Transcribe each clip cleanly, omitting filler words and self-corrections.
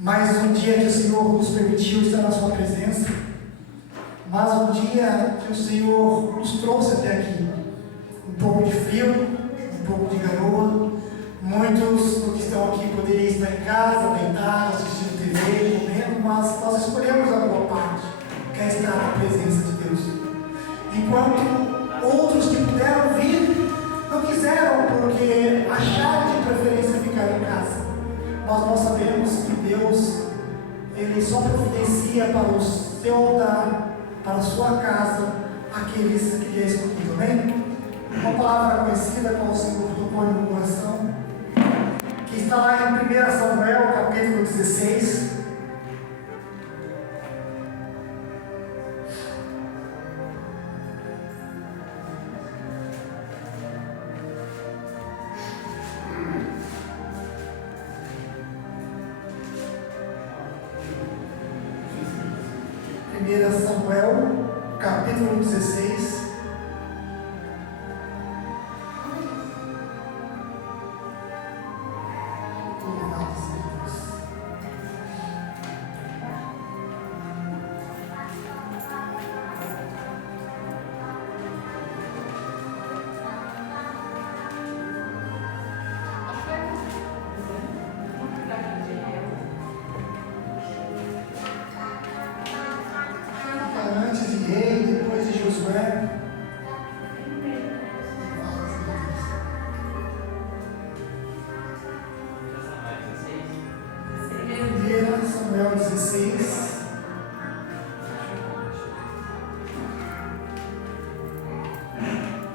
mais um dia que o Senhor nos permitiu estar na sua presença, mais um dia que o Senhor nos trouxe até aqui. Um pouco de frio, um pouco de garoa. Muitos que estão aqui poderiam estar em casa, deitados, assistindo TV, comendo, mas nós escolhemos a boa parte, que é estar na presença de Deus. Enquanto outros que puderam vir, não quiseram, porque acharam de preferência ficar em casa. Mas nós sabemos que Deus, Ele só providencia para o seu altar, para a sua casa, aqueles que Ele é escolhido. Amém? Uma palavra conhecida com o Senhor tocou no meu coração, que está lá em 1 Samuel, capítulo 16. Samuel, capítulo 16. Samuel 16.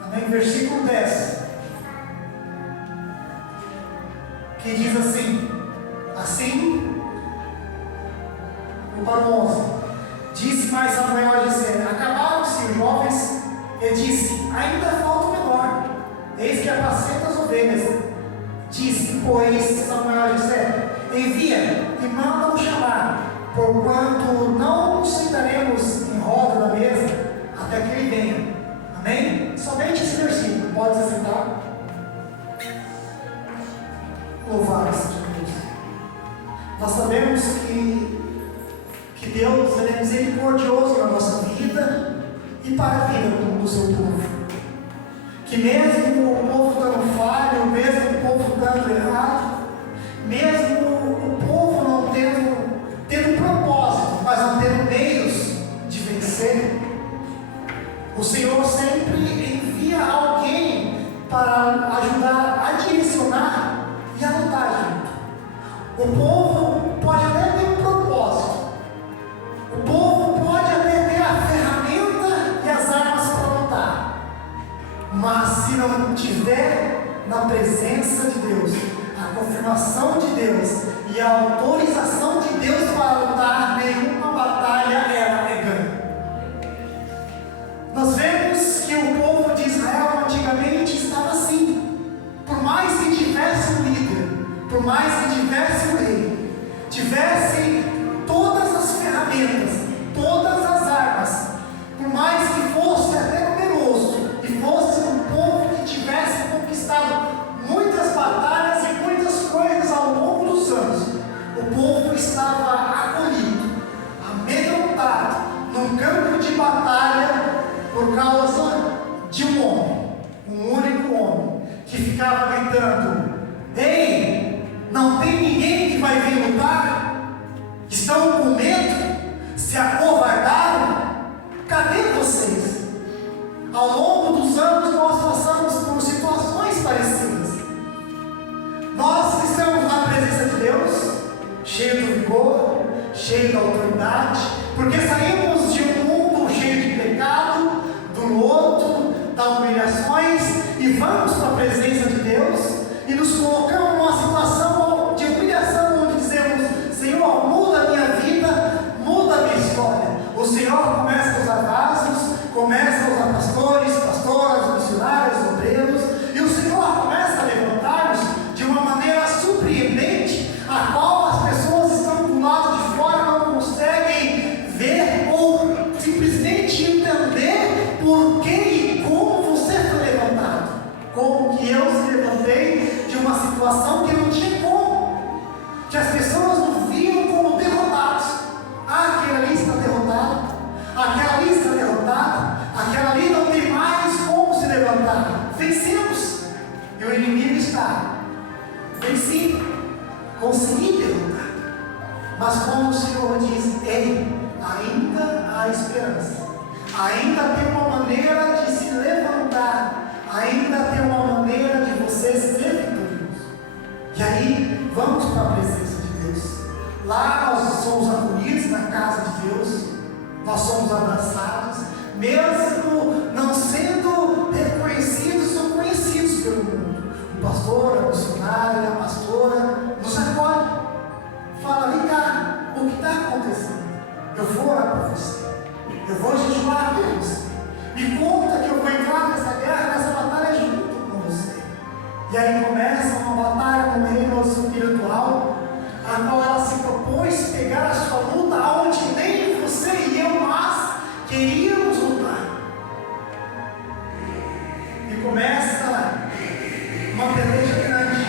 Amém? Versículo 10. Que diz assim: para o 11. Disse mais Samuel a Jessé: acabaram-se os jovens, e disse: ainda falta o menor, eis que apacenta as ovelhas. Disse, pois, Samuel a Jessé: envia e manda-o chamar, porquanto não nos sentaremos em roda da mesa até que ele venha. Amém? Somente esse versículo. Pode se sentar. Louvado seja Deus. Nós sabemos que Deus é misericordioso na nossa vida e para a vida do seu povo. Que mesmo o povo dando falho, mesmo o povo dando errado, mesmo o povo não tendo propósito, mas não tendo meios de vencer, o Senhor sempre envia alguém para ajudar a direcionar e a lutar junto. O povo pode até ter um propósito, o povo pode até ter a ferramenta e as armas para lutar, mas se não tiver na presença de Deus, a confirmação de Deus e a autorização de Deus para lutar, nenhuma batalha ela é ganha. Nós vemos que o povo de Israel antigamente estava assim. Por mais que tivesse um líder, por mais que tivesse um rei, tivesse todas as ferramentas, todas as armas, por mais que fosse até numeroso e fosse um povo que tivesse conquistado muitas batalhas e muitas coisas ao longo dos anos, o povo estava acolhido, amedrontado, num campo de batalha por causa de um homem, um único homem, que ficava gritando: ei, não tem ninguém que vai vir lutar? Estão com medo? Se acovardaram? Cadê vocês? Ao longo dos anos nós passamos por situações parecidas. Nós estamos na presença de Deus, cheio do vigor, cheio da autoridade, porque saímos de um mundo cheio de pecado, do lodo, das humilhações, e vamos para a presença de Deus e nos colocamos numa situação de humilhação, onde dizemos: Senhor, muda a minha vida, muda a minha história. O Senhor começa a usar vasos, começa a usar pastores, pastoras, missionários, obreiros, e o Senhor começa a levantar-nos de uma maneira surpreendente, a qual as pessoas estão do lado de fora não conseguem ver ou está? Venci, consegui derrotar. Mas como o Senhor diz, ei, ainda há esperança. Ainda tem uma maneira de se levantar. Ainda tem uma maneira de você ser vitorioso. E aí, vamos para a presença de Deus. Lá nós somos acolhidos na casa de Deus. Nós somos abraçados, mesmo não sendo reconhecidos ou conhecidos pelo mundo. O pastor, a missionária, a pastora nos acolhe. Fala, vem cá, o que está acontecendo? Eu vou orar por você. Eu vou jejuar por você. Me conta que eu vou entrar nessa guerra, nessa batalha junto com você. E aí começa uma batalha no reino espiritual, a qual ela se propôs pegar a sua luta aonde nem você e eu, mas queríamos lutar. E começa uma peleja grande.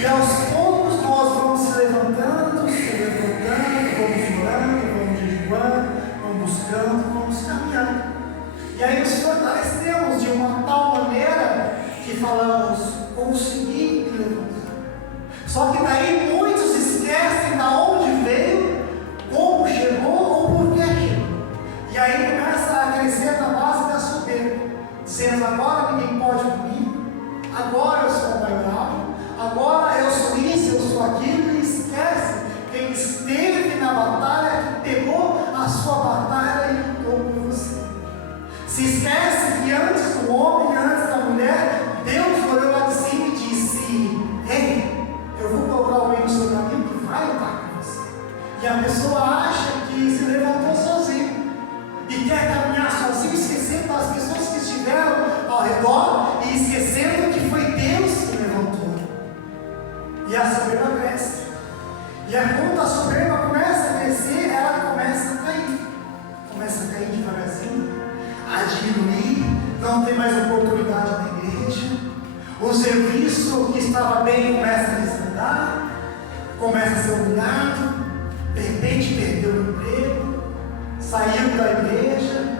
E aos poucos nós vamos se levantando, vamos orando, vamos jejuando, vamos buscando, vamos caminhando. E aí nos fortalecemos de uma tal maneira que falamos, consegui me levantar. Só que daí muitos esquecem de onde veio, como chegou ou por que chegou. E aí começa a crescer na base da soberba, dizendo, agora ninguém pode comigo, agora eu sou o maioral, agora eu sou isso, eu sou aquilo, e esquece quem esteve na batalha, que pegou a sua batalha e lutou por você. Se esquece que antes do homem, antes da mulher, Deus olhou lá de cima e disse, ei, eu vou colocar alguém no seu caminho que vai lutar com você. E a pessoa acha que se levantou sozinho e quer caminhar sozinho, esquecendo das pessoas que estiveram ao redor e esquecendo que foi Deus que levantou. E a soberba cresce. E quando a soberba começa a crescer, ela começa a cair. Começa a cair devagarzinho, a diminuir, não tem mais oportunidade na igreja. O serviço que estava bem começa a desandar, começa a ser humilhado, de repente perdeu o emprego, saiu da igreja,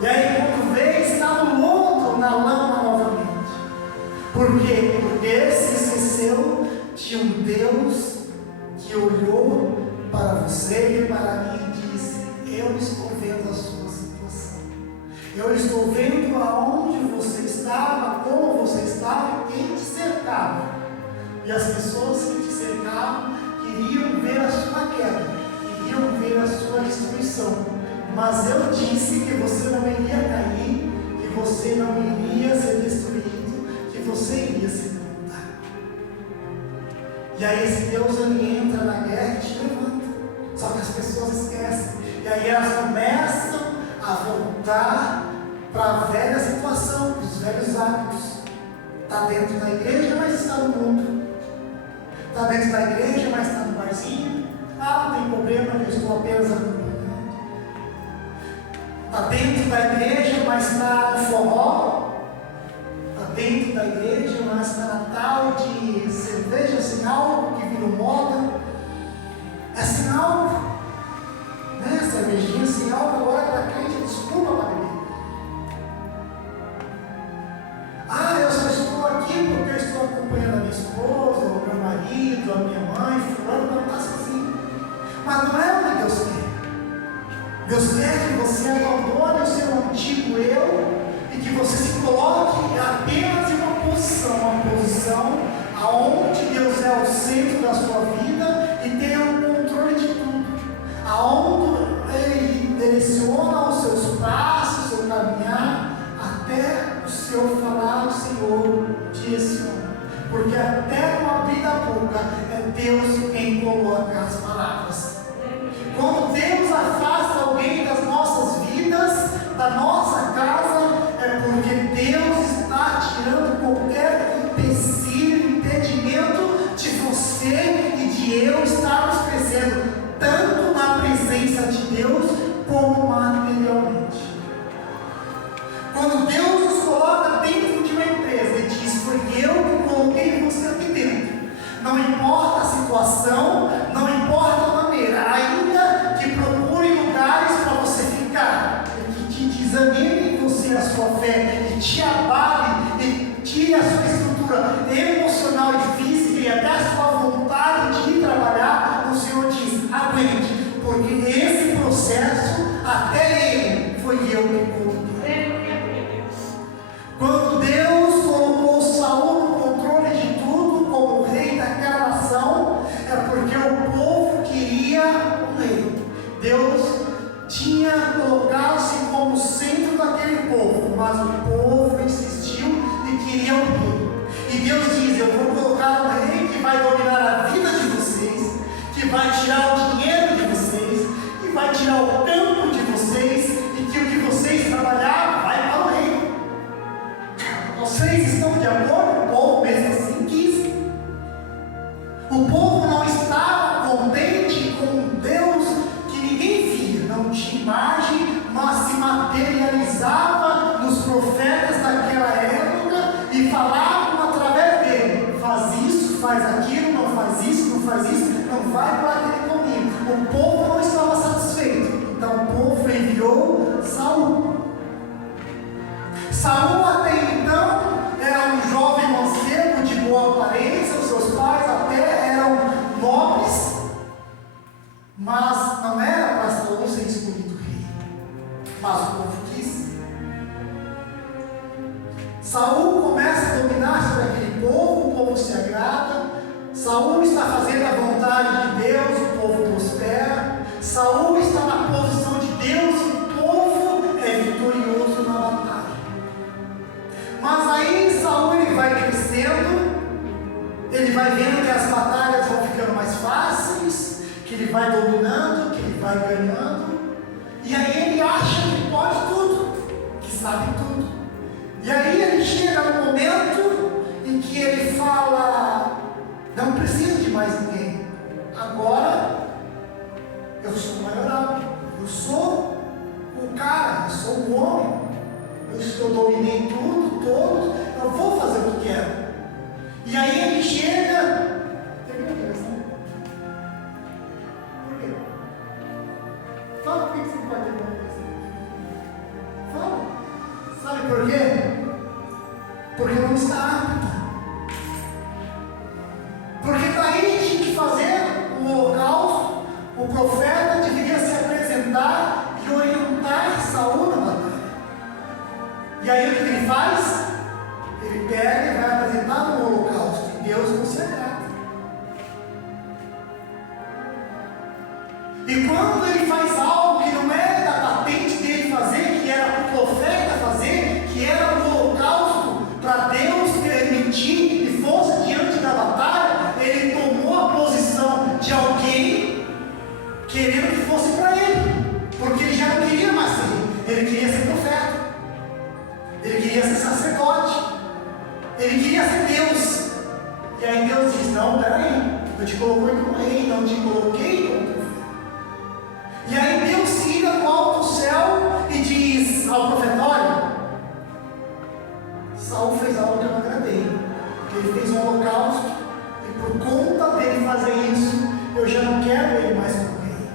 e aí quando vê, está no lodo, na lama novamente. Por quê? Porque se esqueceu de um Deus que olhou para você e para mim e disse, eu estou vendo a sua situação. Eu estou vendo aonde você estava, como você estava e quem te cercava. E as pessoas que te cercavam queriam ver a sua queda, queriam ver a sua destruição. Mas eu disse que você não iria cair, que você não iria ser destruído, que você iria se levantar. E aí esse Deus ele entra na guerra e te levanta. Só que as pessoas esquecem. E aí elas começam a voltar para a velha situação, os velhos hábitos. Está dentro da igreja, mas está no mundo. Está dentro da igreja, mas está no barzinho. Ah, não tem problema, eu estou apenas acompanhando. Está dentro da igreja, mas está no forró. Está dentro da igreja, mas está na tal de cerveja sem álcool, que virou moda. É sem álcool. Né? Cervejinha sem álcool, agora para crente, desculpa para beber. Ah, eu só estou aqui porque eu estou acompanhando a minha esposa, o meu marido, a minha mãe, fulano, não está sozinho. Mas não é o que Deus quer. Deus quer que você abandone o seu antigo eu e que você se coloque apenas em uma posição aonde Deus é o centro da sua vida e tem o controle de tudo, aonde Ele direciona os seus passos, o seu caminhar, até o seu falar, o Senhor direciona, porque até no abrir da boca é Deus quem coloca as palavras. Quando Deus afasta alguém das nossas vidas, da nossa casa, é porque Deus está tirando qualquer empecilho, impedimento de você e de eu estarmos crescendo, tanto na presença de Deus, como materialmente. Quando Deus nos coloca dentro de uma empresa e diz, foi eu que coloquei você aqui dentro, não importa a situação, não importa a maneira, ainda que procure lugares para você ficar, que te desanime em você a sua fé, e te abale, e tire a sua estrutura emocional faz isso, não vai para aquele caminho. O povo não estava satisfeito, então o povo enviou Saul. Saul até então era um jovem mancebo de boa aparência, os seus pais até eram nobres, mas não era para Saul ser escolhido rei, mas o povo quis. Saul começa a dominar sobre aquele povo, o povo se agrada, Saul está fazendo a vontade de Deus, o povo prospera, Saul está na posição de Deus, o povo é vitorioso na batalha. Mas aí Saul ele vai crescendo, ele vai vendo que as batalhas vão ficando mais fáceis, que ele vai dominando, que ele vai ganhando, e aí ele acha que pode tudo, que sabe tudo. E aí ele chega no momento em que ele fala: não preciso de mais ninguém, agora eu sou o maioral, eu sou o cara, eu sou o homem, eu dominei tudo, todos, eu vou fazer o que quero. E aí ele chega. Termina a questão? Por quê? Fala por que você não pode terminar a questão. Fala. Sabe por quê? Porque não está apta. Porque para ele tinha que fazer o holocausto, o profeta deveria se apresentar e orientar Saul na batalha. E aí o que ele faz? Ele pega e vai apresentar no holocausto, e Deus não se agrada. E quando ele faz algo que não é da patente dele fazer, que era o profeta fazer, que era o holocausto, para Deus permitir que fosse diante da batalha, ele tomou a posição de alguém querendo que fosse para ele, porque ele já não queria mais ser, ele queria ser profeta, ele queria ser sacerdote, ele queria ser Deus. E aí Deus diz: não, peraí, eu te coloquei como rei, não te coloquei como profeta. E aí Deus se ira no alto céu e diz ao profeta: olha, Saul fez algo que eu não agradei, ele fez um holocausto, e por conta dele fazer isso, eu já não quero ele mais como rei.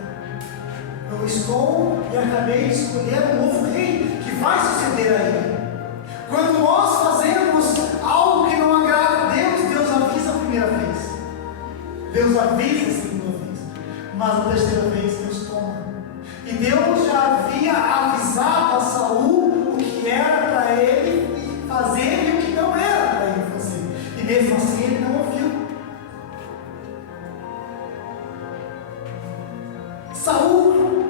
Eu estou e acabei de escolher um novo rei que vai suceder a ele. Quando nós fazemos algo que não agrada a Deus, Deus avisa a primeira vez, Deus avisa a segunda vez, mas a terceira vez Deus toma. E Deus já havia avisado a Saul o que era para ele fazer e o que não era para ele fazer, e mesmo assim ele não ouviu. Saul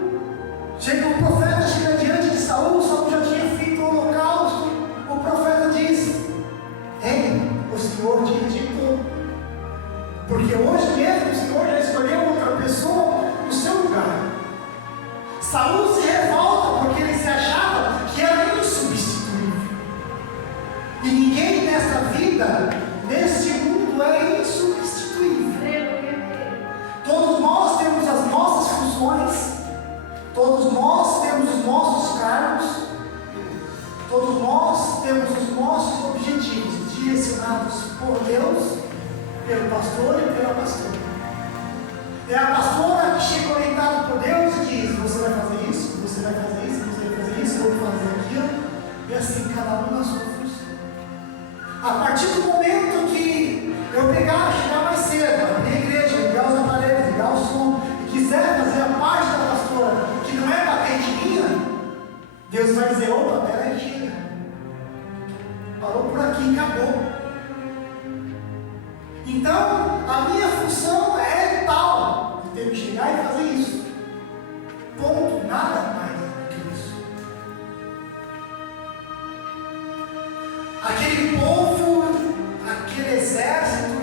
chega, o profeta chega diante de Saul, Saul já tinha feito o holocausto. O profeta diz: ei, o Senhor te rejeitou, porque hoje mesmo o Senhor já escolheu outra pessoa no seu lugar. Saul se revolta porque ele se achava que era insubstituível, e ninguém nesta vida, neste mundo, é insubstituível. Todos nós temos as nossas funções, todos nós temos os nossos cargos, todos nós temos os nossos objetivos direcionados por Deus, pelo pastor e pela pastora. É a pastora que chega orientada por Deus e diz: você vai fazer isso, você vai fazer isso, você vai fazer isso, eu vou fazer aquilo, e assim cada um na sua função. A partir do momento que eu chegar mais cedo, abrir a igreja, ligar os aparelhos, ligar o som, e quiser fazer a parte da pastora que não é patente minha, Deus vai dizer: opa, peraí, chega, parou por aqui, acabou. Então, a minha função é tal, eu tenho que chegar e fazer isso, ponto, nada mais do que isso. Aquele povo, aquele exército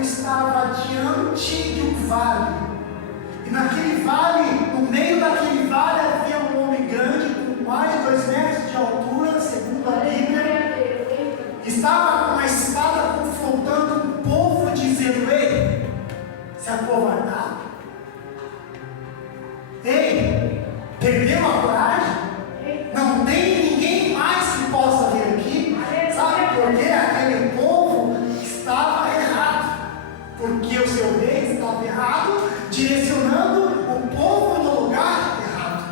direcionando o povo no lugar errado.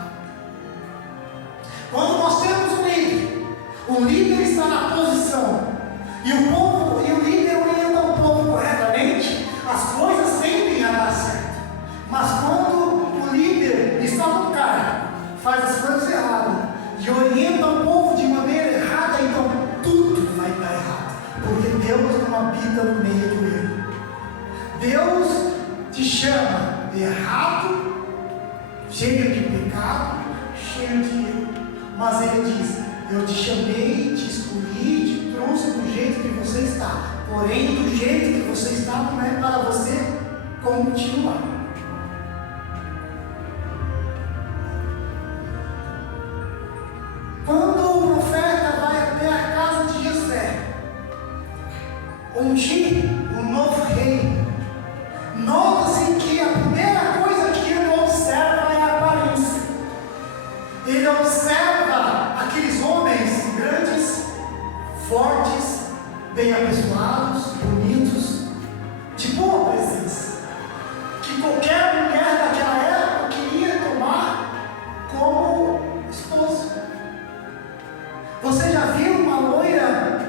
Quando nós temos o líder está na posição, e o líder orienta o povo corretamente, as coisas tendem a dar certo. Mas quando o líder está no cargo, faz as coisas erradas e orienta o povo de maneira errada, então tudo vai dar errado, porque Deus não habita no meio do erro. Deus te chama de errado, cheio de pecado, cheio de erro, mas Ele diz: eu te chamei, te escolhi, te trouxe do jeito que você está, porém do jeito que você está não é para você continuar. Quando o profeta vai até a casa de Jessé, ungir um novo rei, nota-se que a primeira coisa que ele observa é a aparência. Ele observa aqueles homens grandes, fortes, bem apessoados, bonitos, de boa presença, que qualquer mulher daquela época queria tomar como esposo. Você já viu uma loira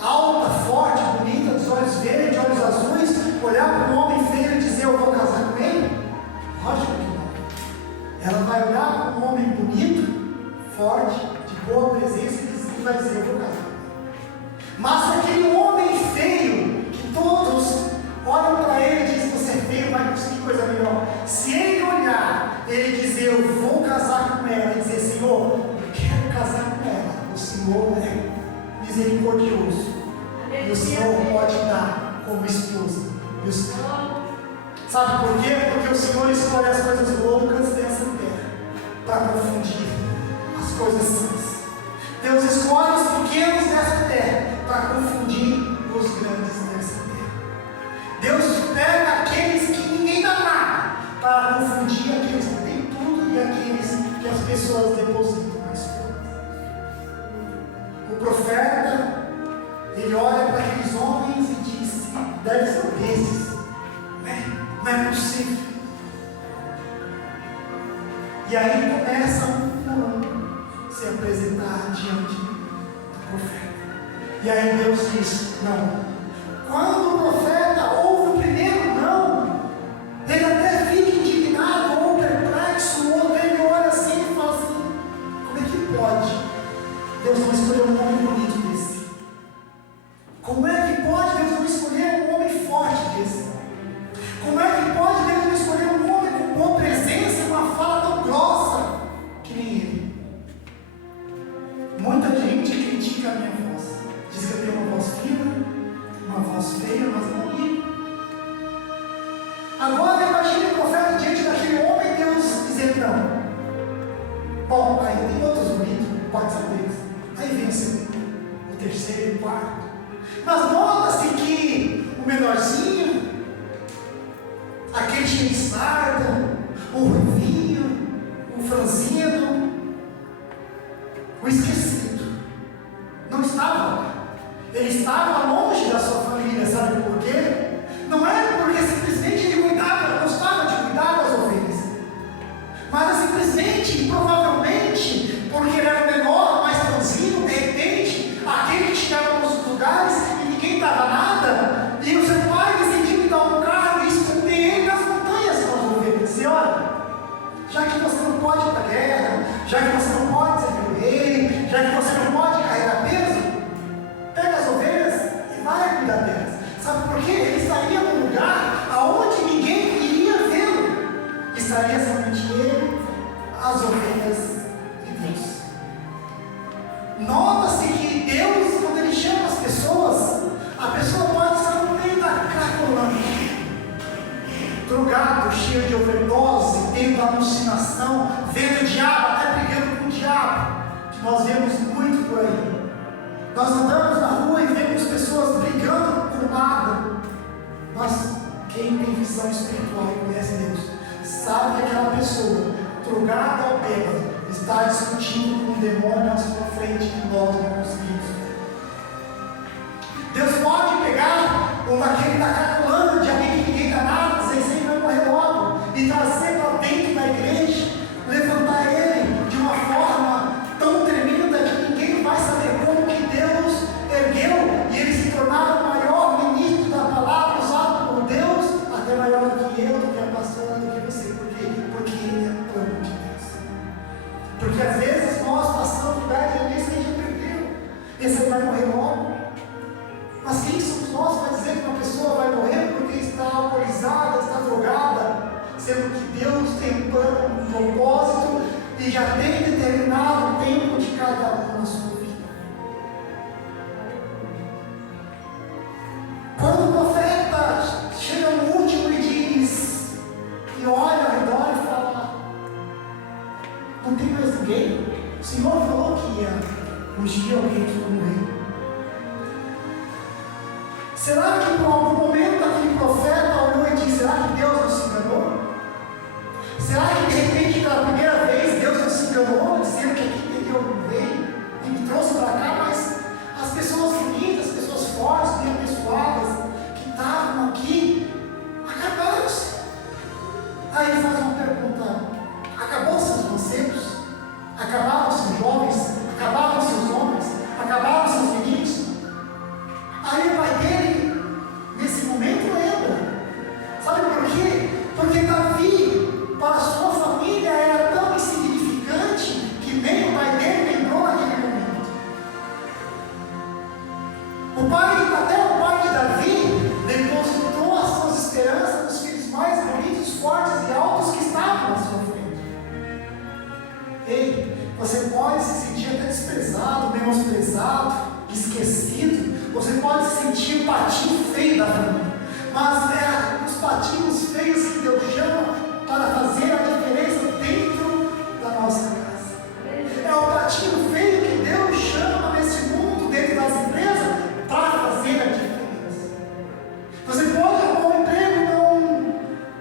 alta, forte, bonita, dos olhos verdes, de olhos azuis, olhar para um homem feio e dizer: eu vou casar com ele? Lógico que não. Ela vai olhar para um homem bonito, forte, de boa presença e vai dizer: eu vou casar com ele. Mas aquele homem feio, que todos olham para ele e dizem: você é feio, vai conseguir coisa melhor. Se ele olhar, ele dizer: eu vou casar com ela, e dizer: Senhor, eu quero casar com ela. O Senhor é misericordioso, e o Senhor pode dar como esposa. Sabe por quê? Porque o Senhor escolhe as coisas loucas dessa terra para confundir as coisas sãs. Deus escolhe os pequenos dessa terra para confundir os grandes dessa terra. Deus pega aqueles que ninguém dá nada para confundir aqueles que têm tudo e aqueles que as pessoas depositam nas coisas. O profeta, ele olha para aqueles homens e diz: deve ser desses, né? Não é possível. E aí começa a se apresentar diante do profeta. E aí Deus diz: não. Quando o profeta ouve o primeiro não, ele até fica indignado ou perplexo, ou ele olha assim e fala assim: como é que pode Deus não escolher um homem bonito desse? Como é que pode Deus não escolher um homem forte desse? Como é que pode Deus não escolher um homem com boa presença, uma fala tão grossa que nem ele? Muita gente critica a minha voz, diz que eu tenho uma voz fina, uma voz feia, mas não liga. Agora imagine o profeta diante daquele homem, Deus dizer não. Bom, aí tem outros bonitos, pode ser deles. Aí vem o segundo, o terceiro, o quarto. Mas nota-se que o menorzinho, aquele cheio de sarda, o ruivinho, o franzino, o esquecido, não estava lá. Ele estava longe da sua família, sabe por quê? Não era porque simplesmente ele gostava de cuidar das ovelhas, mas simplesmente, provavelmente, porque ele era menor, mais franzino, de repente, aquele que chegava nos lugares e ninguém dava nada, e o seu pai decidiu dar um carro e esconder ele nas montanhas com as ovelhas. Dizer: olha, já que você não pode ir para a guerra, já que você não pode servir o rei, já que você não pode carregar peso, pega as ovelhas e vai cuidar delas. Sabe por quê? Ele estaria num lugar aonde ninguém iria vê-lo. Estaria somente ele, as ovelhas de Deus. Nota-se que Deus, quando Ele chama as pessoas, a pessoa pode estar no meio da cracolândia, drogado, cheio de overdose, tendo alucinação, vendo o diabo, até brigando com o diabo, que nós vemos muito por aí. Nós andamos na rua e vemos pessoas brigando com nada, mas quem tem visão espiritual e conhece Deus, sabe que aquela pessoa, drogada ou bêbada, está discutindo com um demônio à sua frente que nós não conseguimos ver. Deus pode pegar aquele da cracolândia, de alguém que ninguém dá nada, dizer: isso aí vai morrer logo, e e trazer para dentro da igreja, levantar ele de uma forma tão tremenda que ninguém vai saber como que Deus ergueu e ele se tornar o maior ministro da palavra usado por Deus, até maior do que eu, do que a pastora, do que você. Por quê? Porque ele é plano de Deus. Porque às vezes nós passamos lugares e esse aí já perdeu, esse aí vai morrer logo. Mas quem somos nós para dizer que uma pessoa vai morrer porque está alcoolizada, está drogada, sendo que Deus tem um plano, um propósito e já tem determinado o tempo de cada um na sua vida. Quando o profeta chega no último e diz, e olha ao redor e fala, não tem mais ninguém? O Senhor falou que ia ungir alguém aqui como rei. Será que por algum momento aquele profeta olhou e disse, será que Deus não se enganou? Será que de repente pela primeira vez Deus não se enganou, dizendo que aqui teria algum rei e me trouxe para cá, mas as pessoas bonitas, as pessoas fortes, bem abençoadas, que estavam aqui, acabaram-se. Aí ele faz uma pergunta, acabou-se os mancebos? Acabaram-se os jovens? Acabaram-se os homens? Acabaram-se os meninos? Aí o pai dele, nesse momento, lembra. Sabe por quê? Porque Davi, para a sua família, era tão insignificante que nem o pai dele lembrou naquele momento. Até o pai de Davi depositou as suas esperanças nos filhos mais bonitos, fortes e altos que estavam na sua frente. Ei, você pode se sentir até desprezado, menosprezado, esquecido. Você pode se sentir o patinho feio da família, mas é os patinhos feios que Deus chama para fazer a diferença dentro da nossa casa. É o patinho feio que Deus chama nesse mundo, dentro das empresas, para fazer a diferença. Você pode arrumar um emprego, não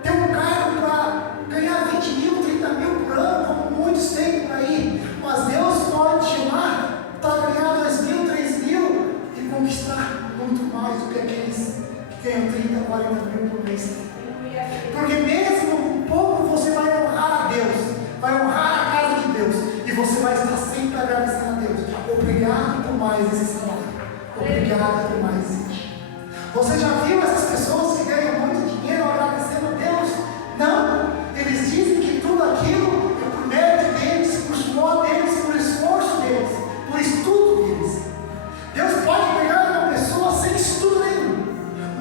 ter um cargo para ganhar 20 mil, 30 mil por ano, como muitos têm por aí, mas Deus pode te chamar para ganhar 2 mil, 3 mil e conquistar muito mais do que aqueles que ganham 30, 40 mil por mês. Porque mesmo com pouco você vai honrar a Deus, vai honrar a casa de Deus, e você vai estar sempre agradecendo a Deus. Obrigado por mais esse salário, obrigado por mais esse dia. Você já viu essas pessoas que ganham muito dinheiro agradecendo a Deus? Não, eles dizem que tudo aquilo é por mérito deles, por suor deles, por esforço deles, por estudo deles. Deus pode pegar uma pessoa sem estudo nenhum,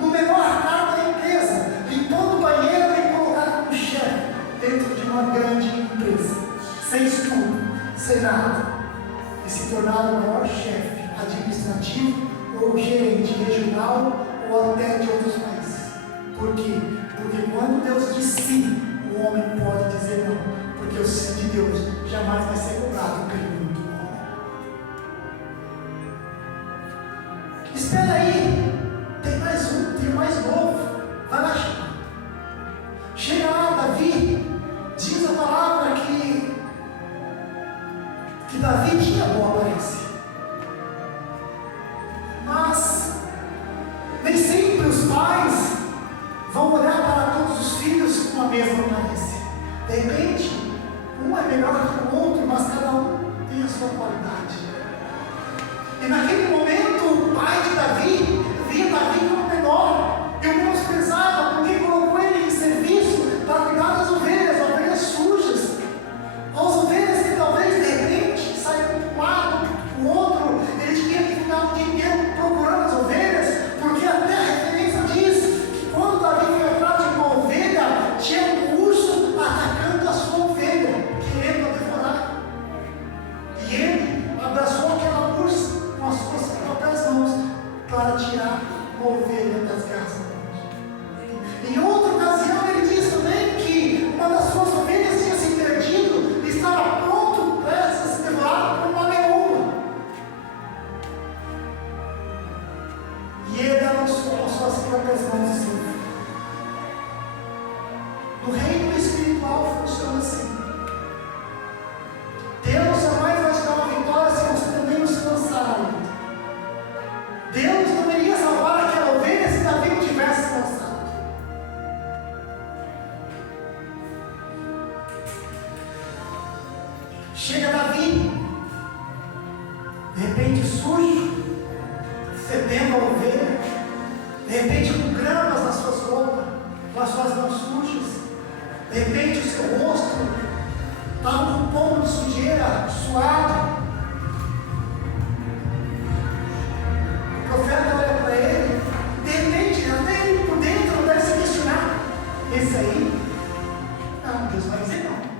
no menor cargo da empresa, limpando o banheiro e colocar como chefe dentro de uma grande empresa, sem estudo, sem nada, e se tornar o maior chefe administrativo ou gerente regional ou até de outros países. Por quê? Porque quando Deus diz sim, o homem pode dizer não, porque o sim de Deus jamais vai ser cobrado pelo mundo do homem. Espera aí, tem mais um, tem mais novo, vai lá chamar. Chega lá, Davi, diz a palavra que Davi tinha boa aparência, mas nem sempre os pais vão olhar para todos os filhos com a mesma aparência. De repente, um é melhor que o outro, mas cada um tem a sua qualidade. E naquele momento, o pai de Davi via Davi como menor, e o menosprezava, porque colocou ele em serviço para cuidar das ovelhas sujas, as ovelhas que talvez de repente saíram de um lado, do outro, ele tinha que ficar o dia inteiro procurando as ovelhas, porque até a referência diz que quando Davi foi atrás de uma ovelha, tinha um urso atacando a sua ovelha, querendo a devorar. E ele abraçou aquela ursa com as suas Chega Davi, de repente sujo, fedendo a ovelha, de repente com gramas nas suas roupas, com as suas mãos sujas, de repente o seu rosto estava com um pouco de sujeira, suado. O profeta olha para ele, de repente, até ele por dentro não deve se questionar. Esse aí, não, Deus vai dizer não.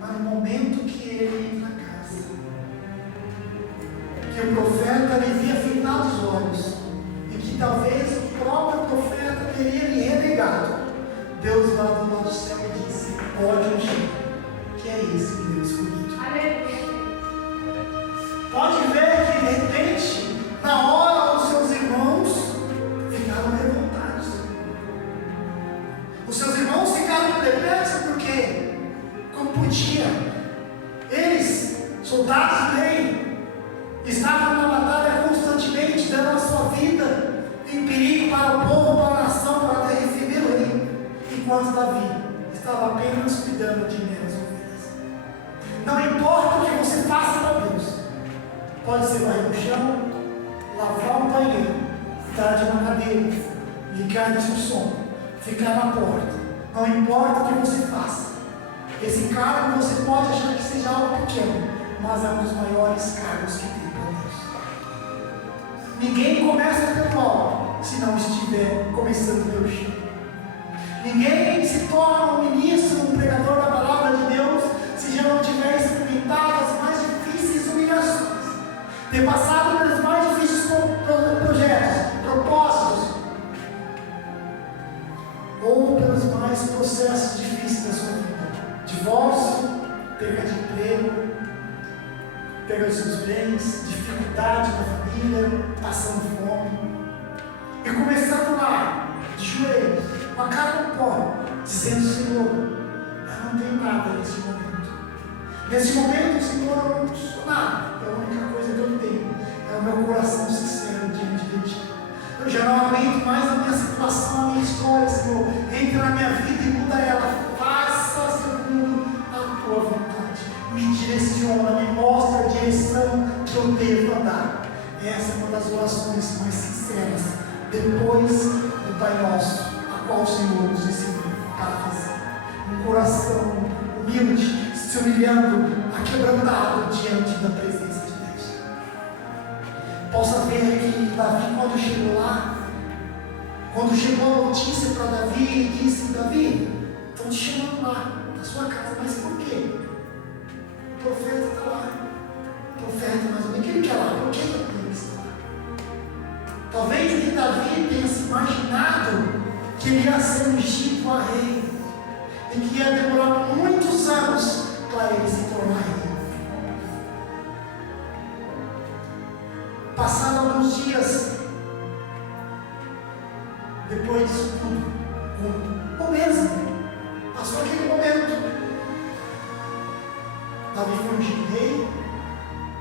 Mas no momento que ele entra na casa, que o profeta lhe via fitar os olhos, e que talvez o próprio profeta teria lhe renegado, Deus lá do lado do céu e disse: pode ungir, que é esse que Deus escolhido. Pode ver que de repente, na hora, os seus irmãos ficaram revoltados. Os seus irmãos ficaram perplexos porque, como podia, eles, soldados do rei, estavam na batalha constantemente, dando a sua vida em perigo para o povo, para a nação, para receber o rei, enquanto Davi estava apenas cuidando de meras ovelhas. Não importa o que você faça para Deus, pode ser varrer o chão, lavar um banheiro, estar de uma cadeira, ligar de seu som, ficar na porta. Não importa o que você faça. Esse cargo você pode achar que seja algo pequeno, mas é um dos maiores cargos que tem para Deus. Ninguém começa pelo alto se não estiver começando pelo chão. Ninguém se torna um ministro, um pregador da palavra de Deus, se já não tiver experimentado as mais difíceis humilhações, ter passado pelos mais difíceis projetos, propósitos, ou pelos mais processos difíceis da sua vida. Divórcio, perda de emprego, perda dos seus bens, dificuldade na família, passando fome. E começando lá, de joelhos, com a cara no pó, dizendo: Senhor, eu não tenho nada nesse momento. Nesse momento, Senhor, eu não sou nada. A única coisa que eu tenho é o meu coração sincero diante de Ti. Eu já não aguento mais a minha situação, a minha história, Senhor. Entra na minha vida e muda ela. Faça segundo a Tua vontade. Me direciona, me mostra a direção que eu devo andar. Essa é uma das orações mais sinceras, depois do Pai Nosso, a qual o Senhor nos ensinou para fazer. Um coração humilde, se humilhando, aquebrantado diante da presença de Deus. Possa ver que Davi, quando chegou lá, quando chegou a notícia para Davi, disse: Davi, estão te chamando lá, na sua casa. Mas por quê? O profeta está lá. O profeta, mas o que ele quer lá? Por que ele está lá? Talvez que Davi tenha se imaginado que ele ia ser ungido a rei, e que ia demorar muitos anos para ele se tornar rei. Passaram alguns dias depois disso tudo, o mesmo, passou aquele momento. Davi foi ungido rei,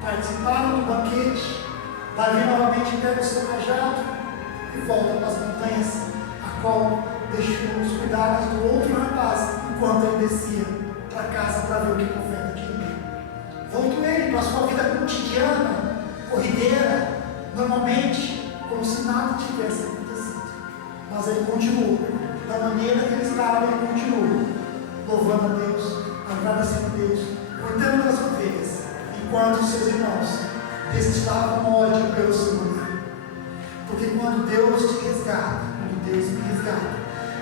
participaram do banquete. Davi novamente pega o seu cajado e volta para as montanhas, a qual deixou os cuidados do outro rapaz, enquanto ele descia para casa para ver o que o profeta queria. Voltou ele para a sua vida cotidiana, corrideira, normalmente, como se nada tivesse acontecido. Mas ele continuou, da maneira que ele estava, ele continuou, louvando a Deus, agradecendo a Deus, cuidando das ovelhas, enquanto os seus irmãos destilavam ódio pelo seu lugar. Porque quando Deus te resgata, quando Deus me resgata,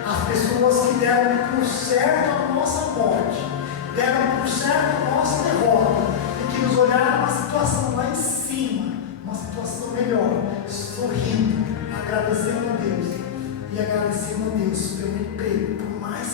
as pessoas que deram por certo a nossa morte, deram por certo a nossa derrota, e que nos olharam uma situação lá em cima, uma situação melhor, sorrindo, agradecendo a Deus, e agradecendo a Deus pelo emprego, por mais